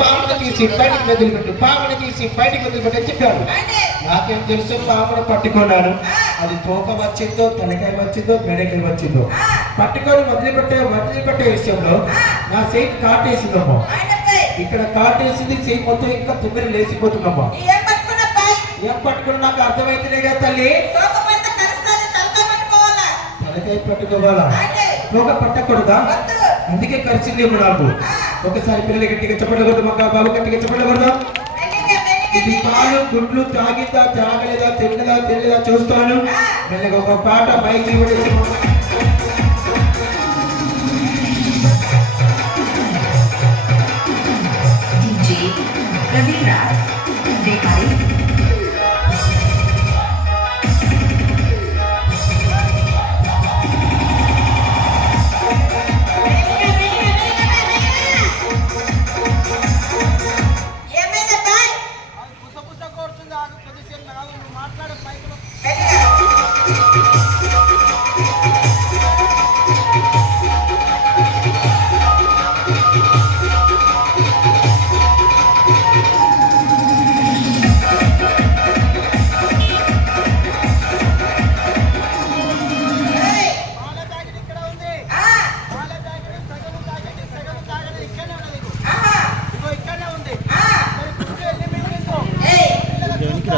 పామును తీసి బయటికి వదిలిపెట్టు, పామును తీసి బయటికి వదిలిపెట్టి చెప్పాడు. నాకేం తెలుసు, పామును పట్టుకున్నాను. అది తోక వచ్చిందో, తలకాయ వచ్చిందో, మెడకాయ వచ్చిందో పట్టుకొని వదిలిపెట్టే విషయంలో నా చేయి కాటేసిందమ్మా. ఇక్కడ కాటేసింది, చేయి మొత్తం ఇంకా తొమ్మిది లేచిపోతుందమ్మా. ఏం పట్టుకుని నాకు అర్థమైతేనే కదా తల్లి. తలకాయ పట్టుకోవాలా, తోక పట్టకూడదా? అందుకే ఖర్చుంది ఇప్పుడు నాకు. ఒకసారి పిల్లలు గట్టిగా చెప్పకూడదు, మక్క బాబు గట్టిగా చెప్పకూడదు. ఇది పాలు గుడ్లు తాగిందా తాగలేదా తెలియదా చూస్తాను. మెల్లగా ఒక పాట మైకి ఇవ్వడేసి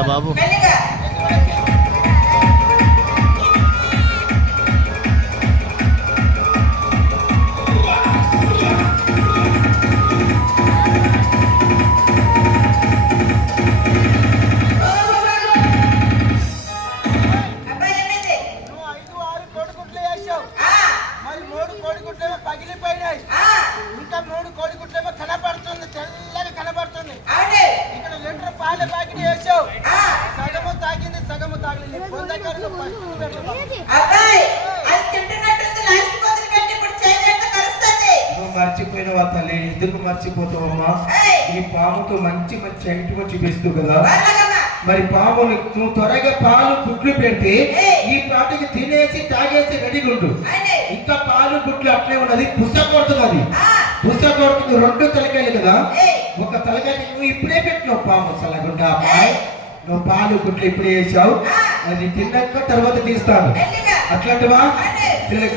బాబు. పగిలిపోయినాయి, ఇంకా 3 కోడిగుడ్లేమో కనబడుతుంది, తెల్లగా కనబడుతుంది. ఇక్కడ లీటర్ పాల ప్యాకెట్ వేసావు, సగము తాగింది సగము తాగలేదు. మర్చిపోయినవా తల్లి? ఎందుకు మర్చిపోతావమ్మా? ఈ పాముతో మంచి ఐటమ్ చూపిస్తూ కదా. మరి పాముని నువ్వు త్వరగా పాలు గుడ్లు పెడితే ఈ పాటికి తినేసి తాగేసి రెడీగుండు. ఇంకా పాలు గుడ్లు అట్లే ఉన్నది, పుస కొడుతున్నది. పుస కొడుతుంది, 2 తలకాయలు కదా. ఒక తలకాయ నువ్వు ఇప్పుడే పెట్టినావు పాము చల్లగుండా. నువ్వు పాలు గుడ్లు ఇప్పుడే వేసావు, అది తిన్నాక తర్వాత తీస్తాను. అట్లాంటివా? పిల్లలకి